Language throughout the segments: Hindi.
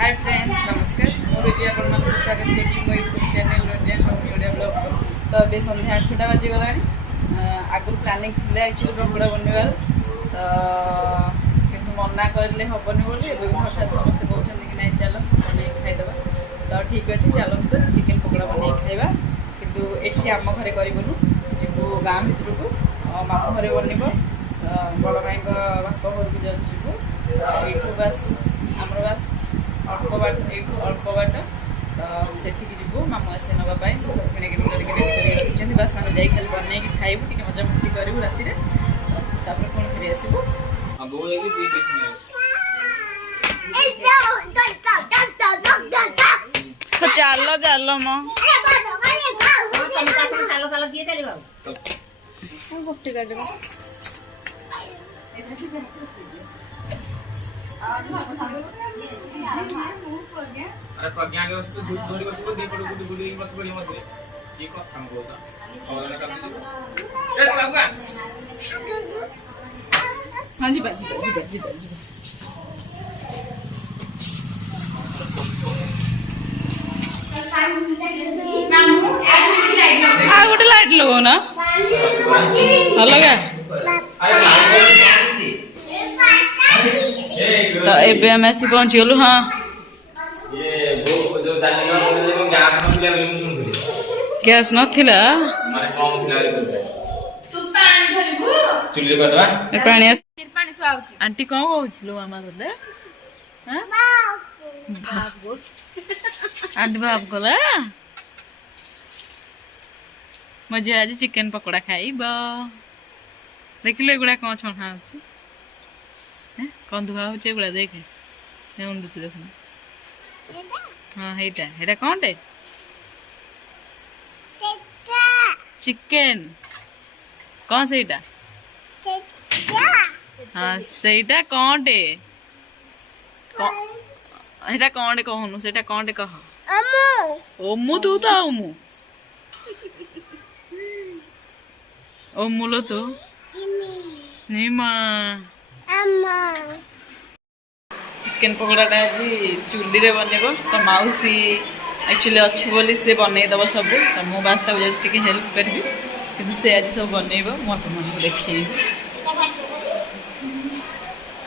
हाय फ्रेंड्स नमस्कार मुझे आप स्वागत कर मो यूट्यूब चैनल मीडिया ब्लॉग को। तो अभी संध्या 8टा बाजीगला आगुरी प्लानिंग थे एक्चुअली पकोड़ा बनवार तो किंतु मना करें हेनी बोली हठात समस्ते कहते कि नहीं चल बन खाईदे तो ठीक अच्छे चलते चिकेन पकोड़ा बन खाଇବା किंतु एठी आम घरे करूँ जीवु गाँ भितर को मामू घरे बनब बड़ भाई बाप घर को जीवु यू बास आमर बास अल्प बाट अल्प बाट तो सेठी जीवु मामू आसे नापी से सब किणी करके रेडी कर रखी बास आम जा खाली बनई खाइबू टी मजा मस्ती करूँ राति पुणी फेरी आसबू चल चल गोटी काट अरे प्रज्ञा के उसको झूठ बोली उसको दे पड़ो गुडी गुडी मत बोली मत ये कथा हम बोलता और ना कर ए बाबू हां जी बाजी हाँ गोटे लाइट लगो ना लगा तो एबे हम आसी पहुंच गलु। हाँ गैस नथिला आंटी कौन कहूँ मामा बोले आंटी भाव गला मुझे आज चिकेन पकोड़ा खाइब देख लो एगुड़ा कौन छणा कौन धुआ होगुड़ा देखे उंडुच देख हाँ हेटा कौन टे चिकेन कौन सेटा हाँ सेटा कौन टे हेटा कौन टे कहनु सेटा कौन टे कह ओमु तू तो ओमु ओमु लो तू नीमा चिकेन पकोड़ा चूली रे बनब तो मौसी एक्चुअली अच्छी बोली से बनईदब सब तो मु बास जाके हेल्प करी कि से आज सब बनईब मत मन को देखे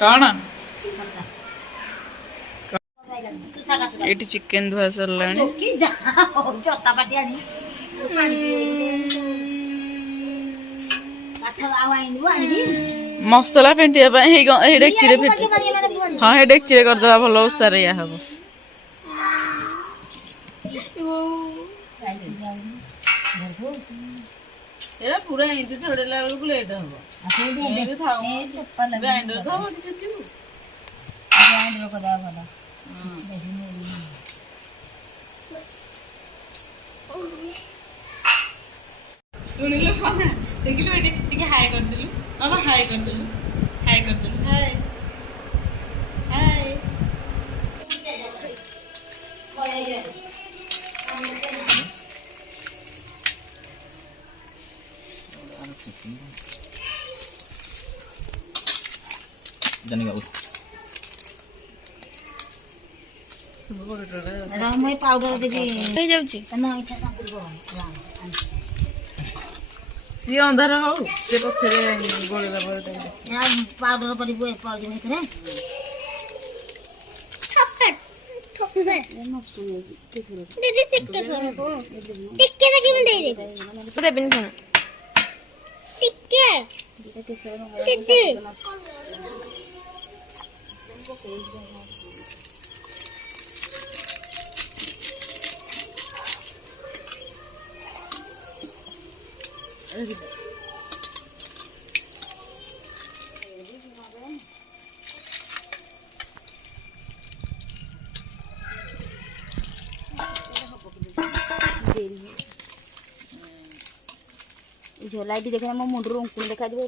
कौन ये चिकेन धुआ सरला मसला फेंटिया डेक्ची फेंटी हाँ हे डेक्ची करदे भल ओसार या हम पूरा हिंदी छड़ेला बेलू लेट हम ग्राइंडर सुनिल देखिलु ये हाय करदेलु बाबा हाय करदेलु हाय करदेलु हाय हाय जाने का मैं पाउडर देबी जाउची तनो इच्छा संपूर्ण सी अंधार हो से पछरे गोलेला पर या पाउडर परी बोए पाउडर हेतरे ठोके नष्ट हो केसर दीदी टिक्के छोड़ो टिक्के तो क्यों दे दे पता बिन खाना टिक्के दीदी झोलाई देखना मो मुंड रुंकुन देखा दिबो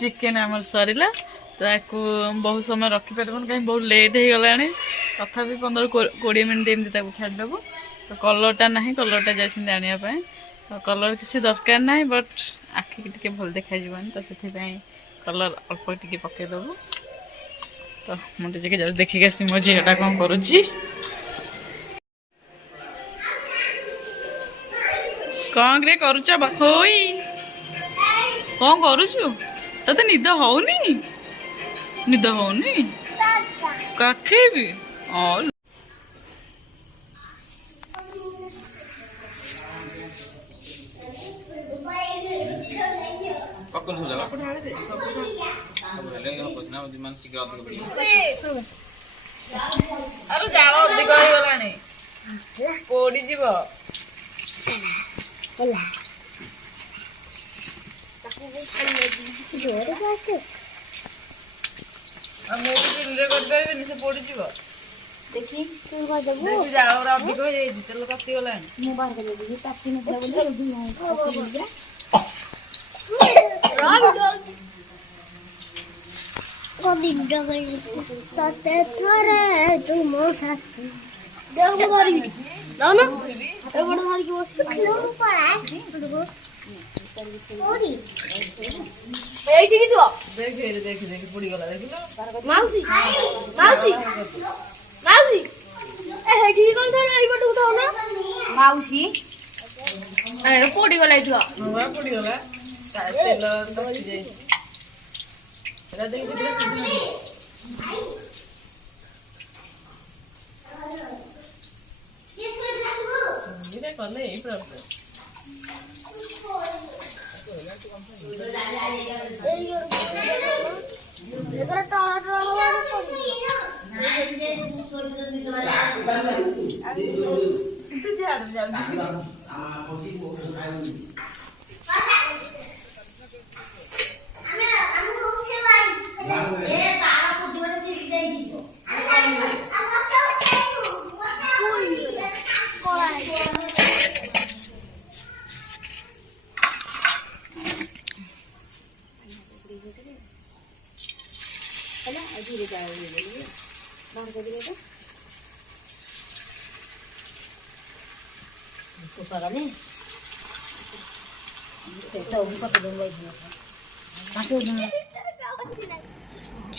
चिकेन आमर सरला ताकू बहुत समय रखिपार कहीं बहुत लेट हो गला तथा 15-20 मिनट एमती छाड़देव तो कलरटा ना कलरटा जाने तो कलर किसी दरकार ना बट आखि की टे भल देखा तो से कलर अल्प टे पकईदेबू तो मुझे देखिक आसी मो झीटा कौन करुच्ची कौन रे करुच होई कौन करुचु तते निद होनी निद होनी काखेबी और पकड़ हो जाएगा अब हेले हम पसना मन शीघ्र अधिक बढ़िया अरे जाओ अधिक हो गलानी पोड़ी जीव होला जोरे बात आ मो चुल्ले कर दे से पोड़ी जीव देखी तू का देबो देखि जाओ रा अधिक हो जाई तेल कति गलानी मो बाहर कर दे तापी न बोले जल्दी नहीं दिन डगई सते थरे तू मो साथी देख मो करी ना ना ए बड़ हाल की बस लो पर ओरी ए ठीक तो देख पोड़ी गला देखिलो माउसी माउसी माउसी ए हे ठीक कोन थरे आई बटू तो ना माउसी अरे पोड़ी गला इथवा हवा पोड़ी गला तेल तपी जाई एला देख दिले सिद्धि ये कले ए प्रॉब्लम एकर टमाटर तू जा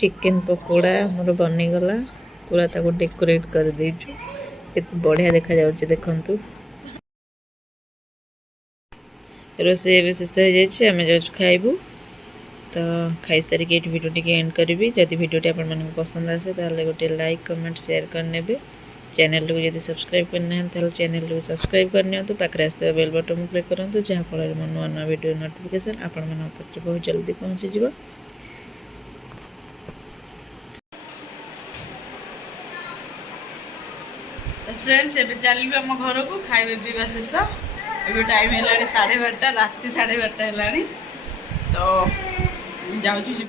चिकन पकोड़ा मोर बनीगला पूरा ताको डेकोरेट कर देछु केते बढ़िया देखा जाउछ देखंतु रोसे ए शेष हो जाइए आम जस्ट खाइबू तो खाई सारिक ये वीडियो टी एंड करी जदि वीडियो आप पसंद आसे ताले गोटे लाइक कमेंट शेयर करने चैनल को जब सब्सक्राइब करना चैनल को सब्सक्राइब करनी तो पाखे आसता बेल बटन क्लिक करूँ जहाँफल मो नुआ नुआ वीडियो नोटिफिकेशन आपण पाखे बहुत जल्दी पहुँचीज। फ्रेंड्स एबे चलबे हम घर को खाइबे पीवा शेष एबे टाइम है 12:30 रात 12:30 है तो जाऊँ